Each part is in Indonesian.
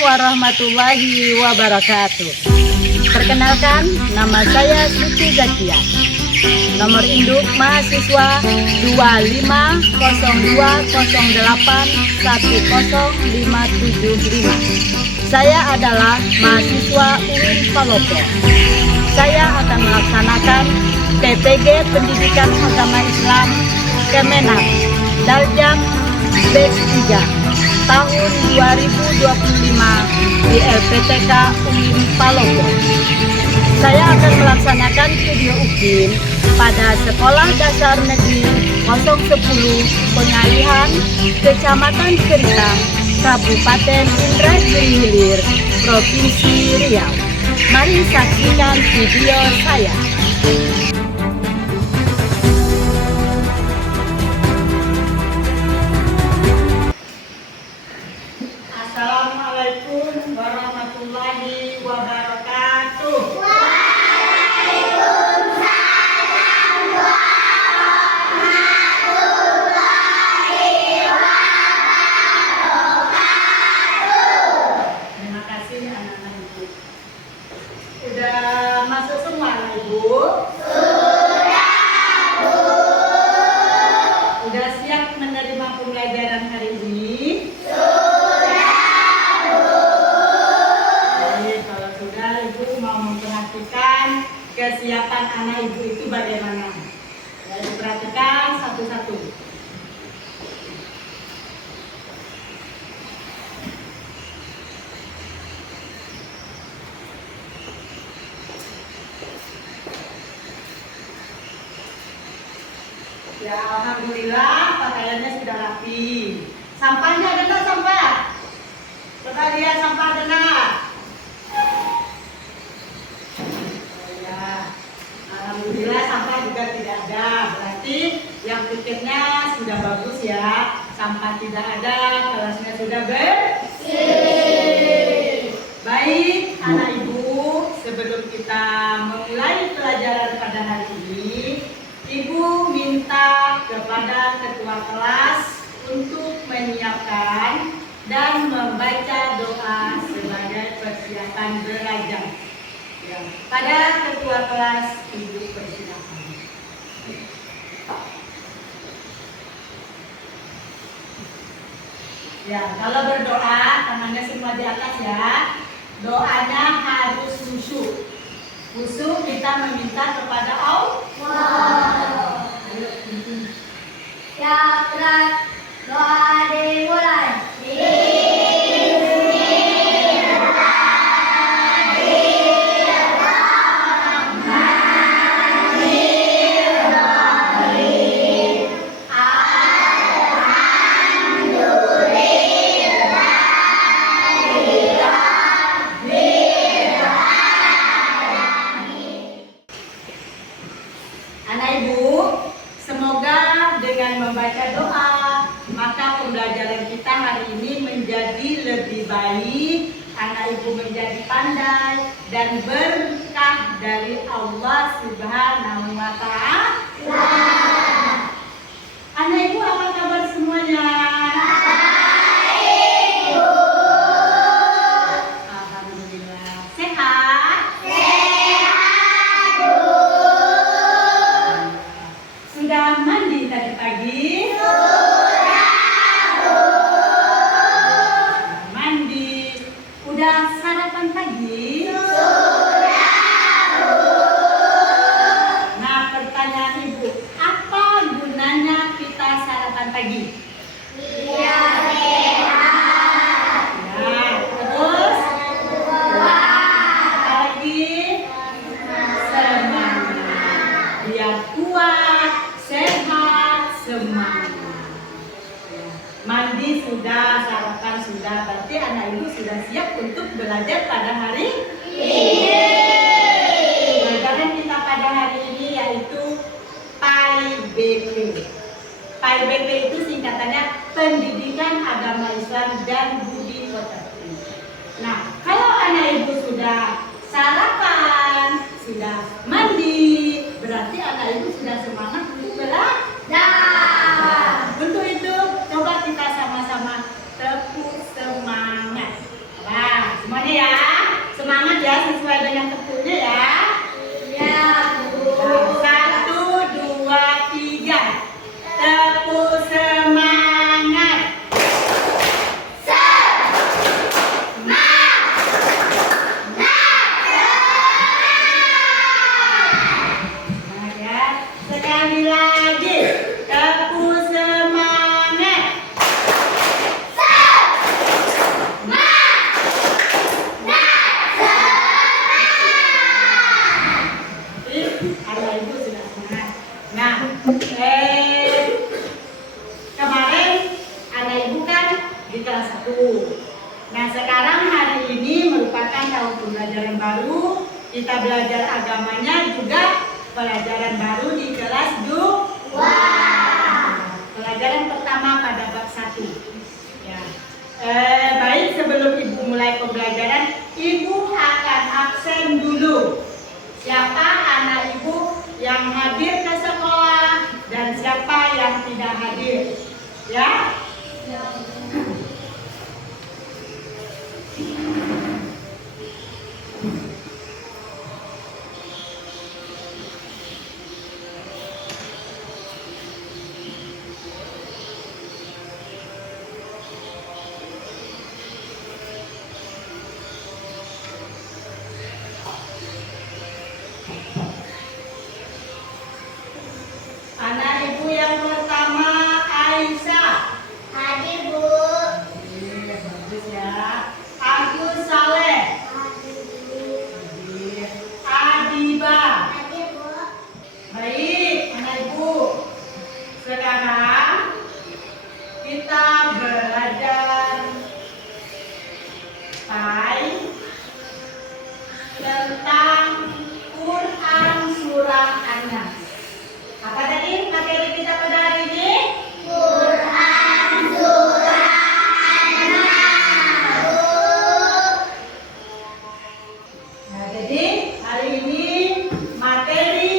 warahmatullahi wabarakatuh. Perkenalkan, nama saya Siti Zakia. Nomor induk mahasiswa 25008100575. Saya adalah mahasiswa UIN Palopo. Saya akan melaksanakan PPG Pendidikan Agama Islam Kemenak Daljak Batch 3 tahun 2025 di LPTK UIN Palopo. Saya akan melaksanakan video UKIN pada Sekolah Dasar Negeri 010 Pengalihan, Kecamatan Keritang, Kabupaten Indragiri Hilir, Provinsi Riau. Mari saksikan video saya. Assalamualaikum warahmatullahi wabarakatuh. Waalaikumsalam warahmatullahi wabarakatuh. Terima kasih anak-anak Ibu. Udah masuk semua anak Ibu? Sudah, Bu. Udah siap menerima pembelajaran hari ini? Ibu mau memperhatikan kesiapan anak Ibu itu bagaimana. Ya, diperhatikan satu-satu. Ya, alhamdulillah pakaiannya sudah rapi. Sampahnya ada nggak sampah? Coba lihat sampah ada nggak? Alhamdulillah sampah juga tidak ada, berarti yang pikirnya sudah bagus ya. Sampah tidak ada, kelasnya sudah bersih. Baik anak Ibu, sebelum kita memulai pelajaran pada hari ini, Ibu minta kepada ketua kelas untuk menyiapkan dan membaca doa sebagai persiapan belajar. Pada ketua kelas, Ibu persilakan. Ya, kalau berdoa tangannya semua di atas ya. Doanya harus khusyuk. Khusyuk kita meminta kepada Allah. Ayo, Ya, berat. Doa dimulai. anak Ibu, semoga dengan membaca doa, maka pembelajaran kita hari ini menjadi lebih baik, anak Ibu menjadi pandai, dan berkah dari Allah Subhanahu wa Ta'ala. Anak Ibu, apa kabar semuanya? Baik, Bu. Alhamdulillah. Sehat? Sehat, Bu. Sudah mandi tadi pagi? Sudah, Bu. Mandi. Udah sarapan pagi? Sudah, Bu. Nah, pertanyaan Ibu, apa gunanya kita sarapan pagi? Biar sehat. Ya, terus apa lagi? Semangat. Biar kuat, sehat, semangat. Ya. Mandi sudah, sarapan sudah, berarti anak Ibu sudah siap untuk belajar pada hari ini. Pelajaran kita pada hari ini yaitu PAI-BP. PAI-BP itu singkatannya Pendidikan Agama Islam dan Budi Pekerti. Nah, kalau anak Ibu sudah sarapan, sudah mandi, berarti anak Ibu sudah semangat untuk belajar. Untuk itu, coba kita sama-sama tepuk semangat. Nah, Semuanya ya, semangat ya sesuai dengan tepuknya ya. Ya, Bu. Satu, dua, tiga. Tepuk semangat. Semangat ya. Sekali lagi. Tepuk semangat. Anak ibu sudah semangat. Nah, kemarin anak ibu kan di kelas 1. Nah, sekarang hari ini merupakan tahun pembelajaran baru. Kita belajar agamanya juga pelajaran baru di kelas 2. Pelajaran pertama pada bab 1. Ya. Baik, sebelum ibu mulai pembelajaran, ibu akan absen dulu. Siapa anak ibu yang hadir ke sekolah dan siapa yang tidak hadir, ya? Anak ibu yang pertama Aisyah. Hadir, Bu. Bagus ya. Agus Saleh. Adiba. Hadir, Bu. Baik, anak ibu. Sekarang kita belajar tentang Quran surah An-Nas. Apa tadi materi kita pada hari ini? Quran surah An-Nas, Bu. Nah, jadi hari ini materi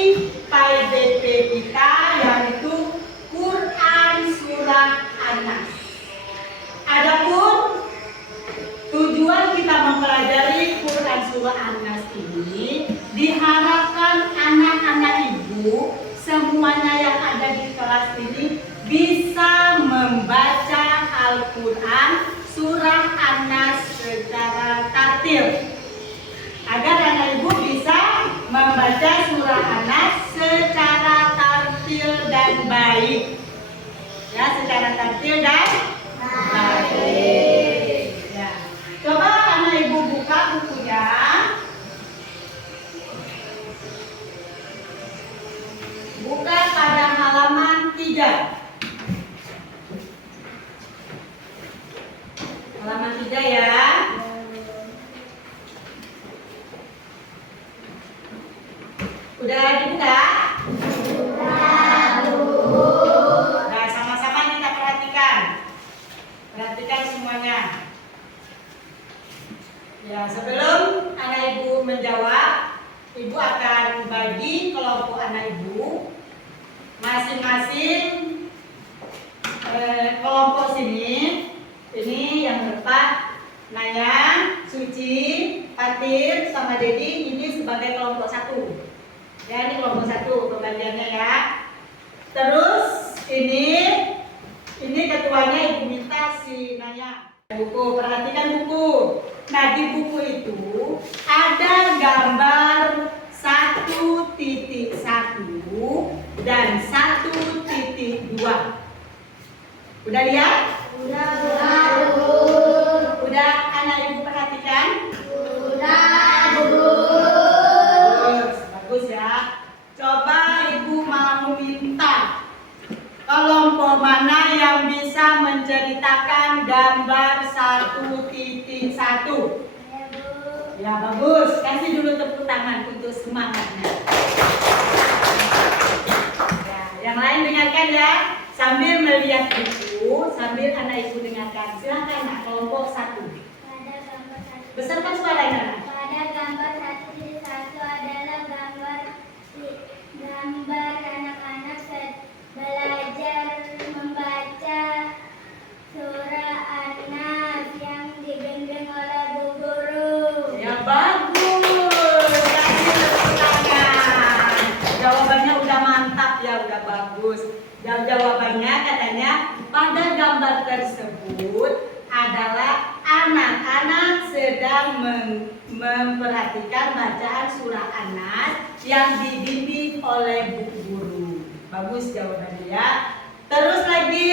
PDP kita yaitu Quran surah An-Nas. Adapun tujuan kita mempelajari Quran surah An-Nas ini diharapkan anak-anak ibu semuanya yang ada di kelas ini bisa membaca Al-Quran surah An-Nas secara tartil. Agar anak ibu bisa membaca surah An-Nas secara tartil dan baik. Ya, secara tartil dan baik. Ya. Coba anak ibu buka bukunya. Buka pada halaman 3. Halaman 3 ya. Udah dibuka? Nah, sama-sama kita perhatikan. Perhatikan semuanya. Ya, sebelum anak ibu menjawab, ibu akan bagi kelompok anak ibu masing-masing kelompok sini. Ini yang depan Naya, Suci, Fatir, sama Dedi. Ini sebagai kelompok 1. Ya, ini kelompok 1 pembagiannya ya. Terus ini ketuanya ibu minta si Naya. Buku, perhatikan buku. Nah, di buku itu ada gambar 1.1 dan 1.2. Udah lihat? Udah anak ibu perhatikan? Bagus ya. Coba ibu mau minta kelompok mana yang bisa menceritakan gambar 1.1. Ya, bagus. Kasih dulu tepuk tangan untuk semangatnya. Ya, yang lain dengarkan ya. Sambil melihat buku, sambil anak ibu dengarkan. Silakan nak, kelompok 1. Pada gambar 1. Besarkan suaranya. Pada gambar 1.1 adalah gambar anak-anak belajar membaca surah An-Nas yang dibimbing oleh Bu Guru. pada gambar tersebut adalah anak-anak sedang memperhatikan bacaan surah An-Nas yang dibimbing oleh bu guru. Bagus jawabannya ya. Terus lagi,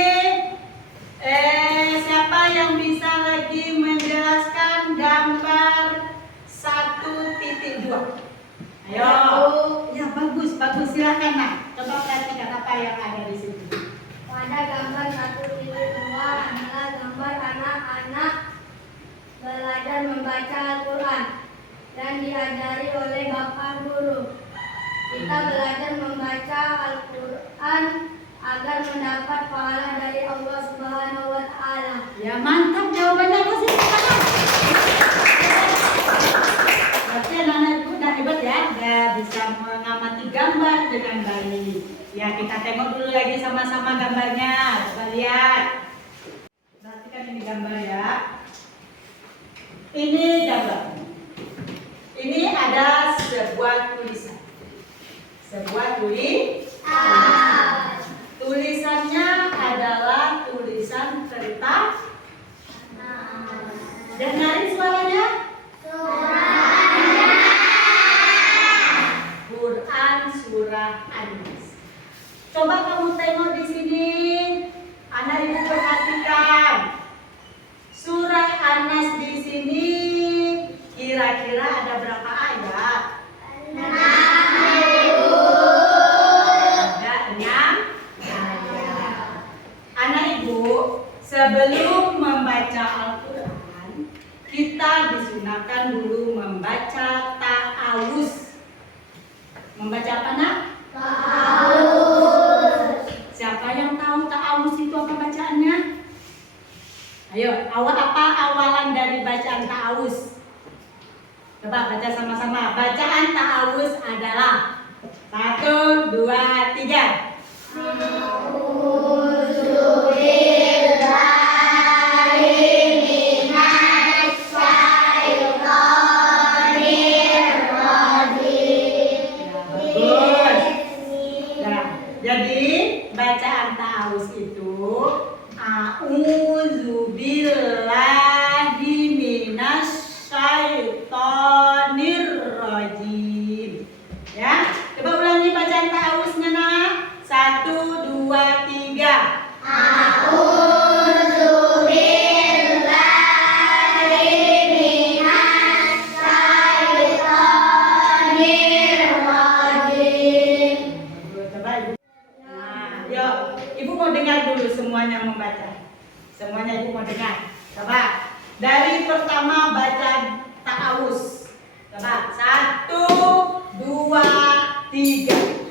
siapa yang bisa lagi menjelaskan gambar 1.2? Ayo. Ya bagus, bagus, silakan nak. Coba perhatikan apa yang ada di situ. Pada gambar 1.2 adalah gambar anak-anak belajar membaca Al-Quran dan diajari oleh bapak guru. Kita belajar membaca Al-Quran agar mendapat pahala dari Allah Subhanahu wa Ta'ala. Ya mantap jawabannya, kasih tangan. Berarti anak-anak itu udah hebat ya, udah bisa mengamati gambar dengan baik. Ya kita tengok dulu lagi sama-sama gambarnya. Coba lihat. Perhatikan ini gambar ya. Ini gambar. Ini ada sebuah tulisan. Sebuah tulisan. Tulisannya adalah tulisan kertas. Dengarin suaranya. Quran surah An-Nas. Coba kamu tengok di sini. Anak ibu perhatikan. Surah An-Nas di sini kira-kira ada berapa ayat? 6. Ada 6 ayat. Anak ibu, sebelum membaca Al-Quran, kita disunahkan dulu membaca ta'awuz. Membaca apa nak? Ta'awuz. Siapa yang tahu ta'awuz itu apa bacaannya? Ayo, apa awalan dari bacaan ta'awuz? Coba baca sama-sama. Bacaan ta'awuz adalah 1, 2, 3. Jadi bacaan ta'awuz itu a'udzubillahi minasyaitonirrajim. Ya, coba ulangi bacaan ta'awuznya nak. 1, 2, 3. Ibu mau dengar dulu semuanya membaca. Semuanya ibu mau dengar. Coba dari pertama baca ta'awuz. Coba 1, 2, 3.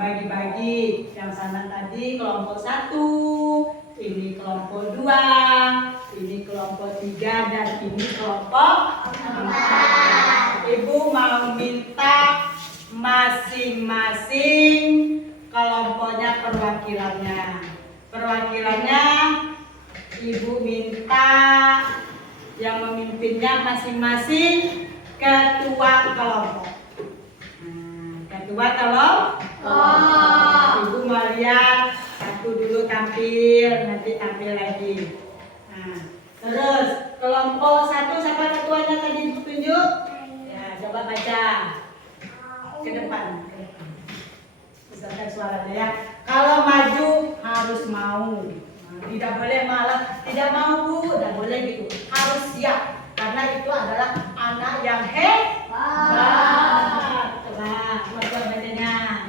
Bagi-bagi, yang sana tadi kelompok 1, ini kelompok 2, ini kelompok 3, dan ini kelompok 4. Ibu mau minta masing-masing kelompoknya perwakilannya ibu minta yang memimpinnya masing-masing ketua kelompok. Ketua kelompok. Ibu mau lihat satu dulu tampil, nanti tampil lagi. Nah, terus kelompok 1 siapa ketuanya tadi ibu tunjuk? Ya, coba baca ke depan. Besarkan suaranya ya. Kalau maju harus mau. Nah, tidak boleh malah tidak mau bu, tidak boleh gitu. Harus siap karena itu adalah anak yang hebat. Coba bacanya.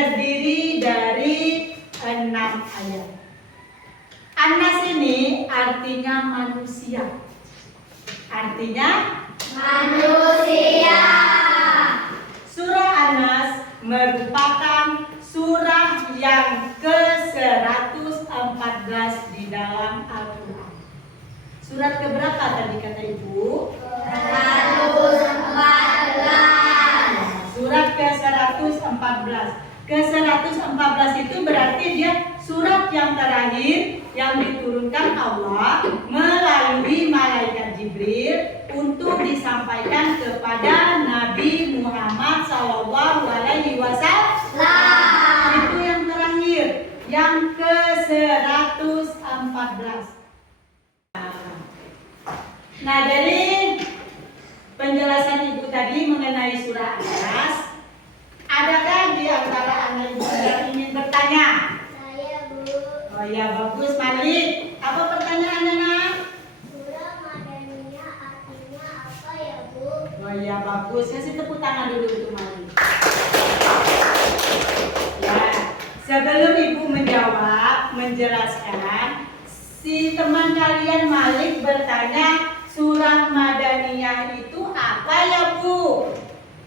terdiri dari 6 ayat. Anas ini artinya manusia. Artinya manusia. Surah Anas merupakan surah yang ke-114 di dalam Al-Quran. Surat keberapa tadi kata Ibu? 114. Surat ke-114. Ke-114 itu berarti dia surat yang terakhir yang diturunkan Allah melalui malaikat Jibril untuk disampaikan kepada Nabi Muhammad SAW. Itu yang terakhir, yang ke-114. Nah, dari penjelasan Ibu tadi mengenai surah Anas, adakah di antara anak Ibu yang ingin bertanya? Saya, Bu. Oh ya, bagus, Malik. Apa pertanyaannya, Nak? Surah Madaniyah artinya apa ya, Bu? Oh ya, bagus. Kasih tepuk tangan dulu untuk Malik. Ya, sebelum Ibu menjawab, menjelaskan, si teman kalian Malik bertanya, surah Madaniyah itu apa ya, Bu?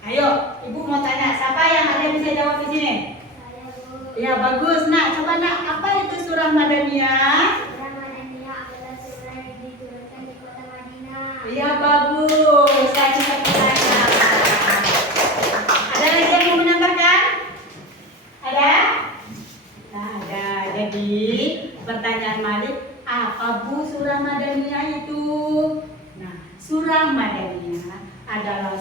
Ayo, Ibu mau tanya, siapa yang ada yang bisa jawab di sini? Saya, Bu. Ya, bagus, Nak. Coba, Nak, apa itu surah Madaniyah? Surah Madaniyah adalah surah yang diturunkan di kota Madinah. Iya, bagus. Saya bisa bertanya. Ada lagi yang mau menambahkan? Ada? Nah, ada. Jadi, pertanyaan Malik, apa Bu surah Madaniyah itu? Nah, surah Madaniyah adalah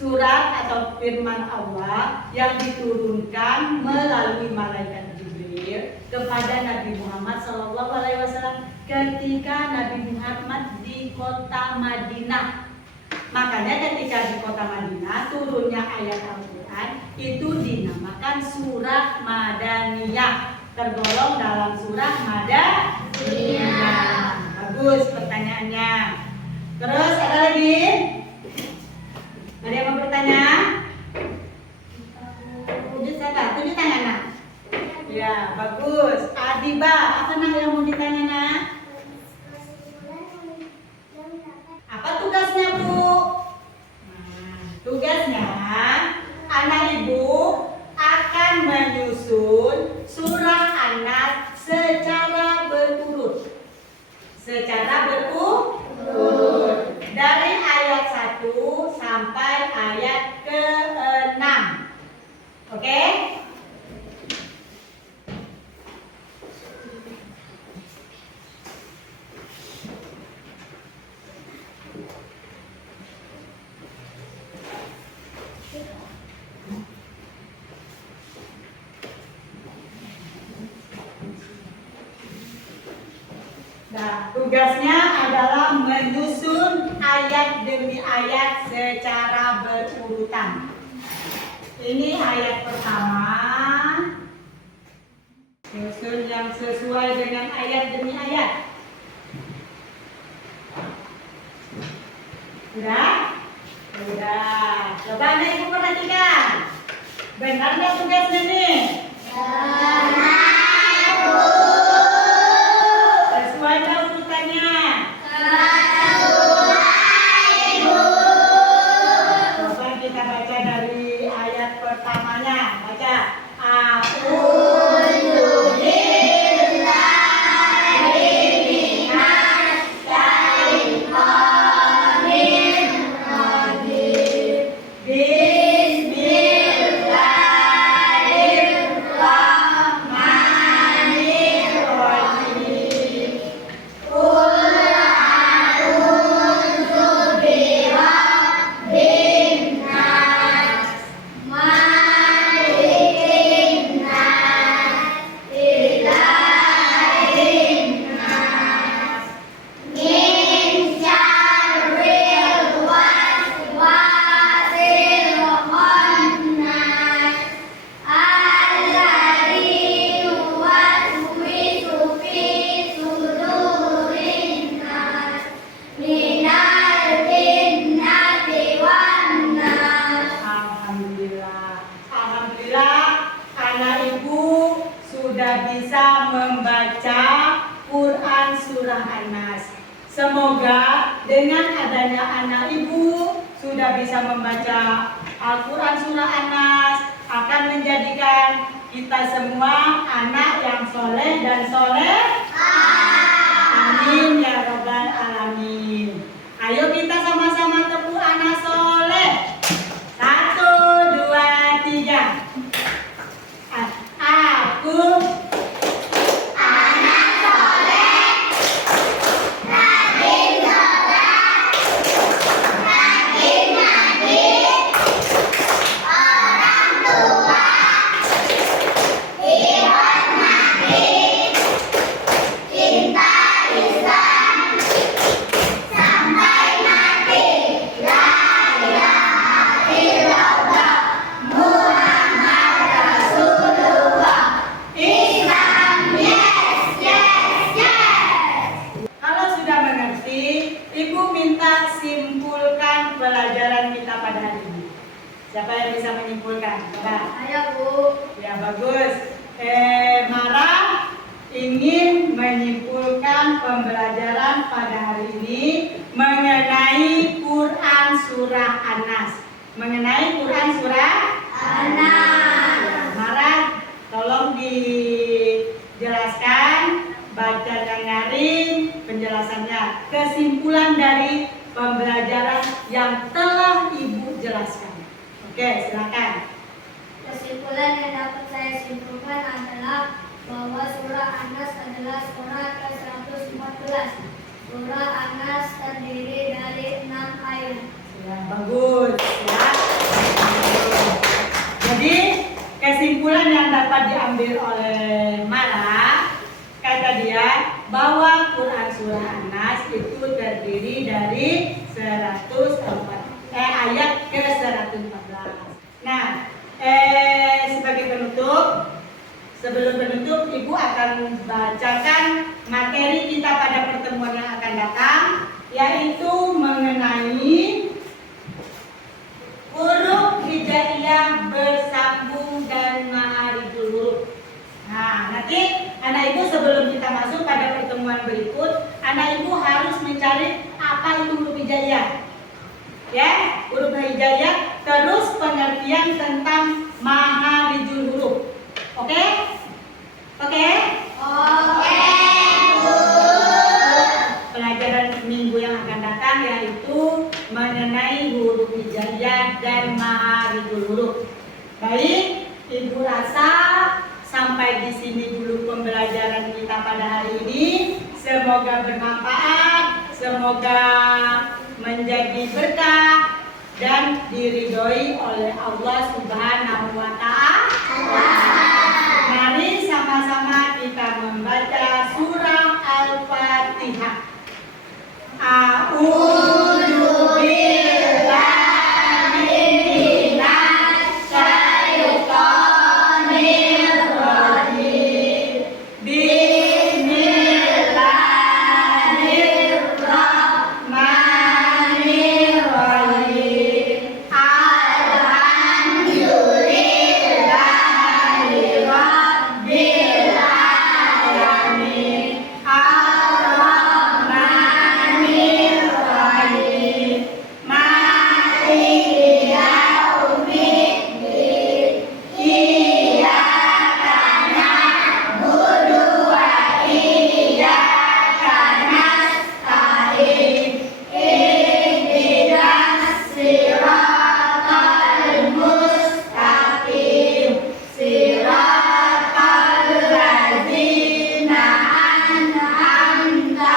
surat atau firman Allah yang diturunkan melalui malaikat Jibril kepada Nabi Muhammad SAW ketika Nabi Muhammad di kota Madinah. Makanya ketika di kota Madinah turunnya ayat Al-Quran itu dinamakan surah Madaniyah, tergolong dalam surah Madaniyah. Bagus pertanyaannya. Terus ada lagi? Ada yang mau bertanya? Tunjuk tangan, Nak. Ya, bagus. Adiba, apa Nak yang mau ditanya, Nak? Apa tugasnya, Bu? Nah, tugasnya anak Ibu akan menyusun surah Anas secara berurut. Dari ayat 1 sampai ayat ke-6. Oke? Nah, tugasnya adalah menyusun ayat demi ayat secara berurutan. Ini ayat pertama. Susun yang sesuai dengan ayat demi ayat. Sudah? Sudah. Coba Anda Ibu perhatikan. Benar nggak tugasnya nih? Sesuai nggak urutannya? Coba kita baca dari ayat pertamanya. Baca. sudah bisa membaca Quran Surah An-Nas. Semoga dengan adanya anak ibu sudah bisa membaca Al-Quran Surah An-Nas akan menjadikan kita semua anak yang soleh dan soleh. Amin ya robbal alamin. Ayo kita sama-sama tepuk anak soleh. 1, 2, 3. Aku simpulkan pelajaran kita pada hari ini. Siapa yang bisa menyimpulkan? Coba. Saya Bu. Ya bagus. Mara ingin menyimpulkan pembelajaran pada hari ini mengenai Quran Surah An-Nas. Mengenai Quran Surah An-Nas. Ya, Mara, tolong dijelaskan, baca dan nyaring penjelasannya. Kesimpulan dari pembelajaran yang telah Ibu jelaskan. Oke, silakan. Kesimpulan yang dapat saya simpulkan adalah bahwa surah An-Nas adalah surah ke-114. Surah An-Nas terdiri dari 6 ayat. Ya, bagus ya. Jadi kesimpulan yang dapat diambil oleh Mara, kata dia bahwa Quran Surah An-Nas itu terdiri dari 104 ayat ke-114. Nah, sebagai penutup, sebelum penutup Ibu akan bacakan materi kita pada pertemuan yang akan datang, yaitu mengenai huruf hijaiyah bersambung dan ma'arijul huruf. Nah, nanti anak ibu sebelum kita masuk pada pertemuan berikut, anak ibu harus mencari apa itu huruf hijaiyah. Ya, huruf hijaiyah, terus pengertian tentang ma'arijul huruf. Oke? Oke? Oke, Bu. Pelajaran minggu yang akan datang yaitu mengenai huruf hijaiyah dan ma'arijul huruf. Baik, Ibu rasa sampai di sini dulu pembelajaran kita pada hari ini. Semoga bermanfaat, semoga menjadi berkah dan diridhoi oleh Allah Subhanahu wa Ta'ala. Mari sama-sama kita membaca surah Al-Fatihah. A'udzu billahi minasy syaithanir rajim. Bismillahirrahmanirrahim. Alhamdulillahi rabbil alamin. Ar-Rahmanir Rahim. Maliki yaumiddin. Iyyaka na'budu wa iyyaka nasta'in. Ihdinas siratal mustaqim. Siratal ladzina an'amta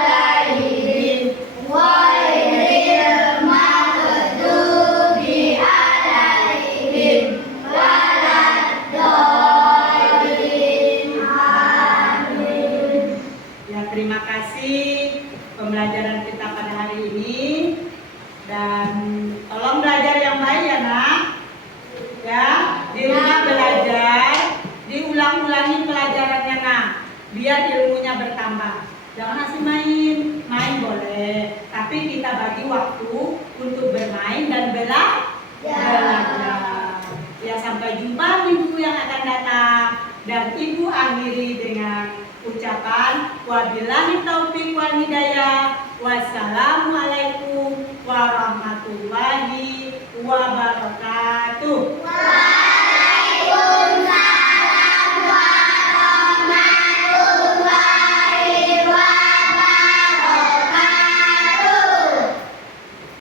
'alaihim ghairil maghdubi 'alaihim waladdallin. Amin. Ya, terima kasih pembelajaran kita pada hari ini, dan tolong belajar yang baik ya nak. Ya, di rumah belajar, diulang-ulangi pelajarannya nak, biar ilmunya bertambah. Jangan asik main boleh, tapi kita bagi waktu untuk bermain dan belajar. Ya, sampai jumpa minggu yang akan datang. Dan Ibu akhiri dengan ucapan wabillahi taufik wal hidayah. Wassalamualaikum warahmatullahi wabarakatuh.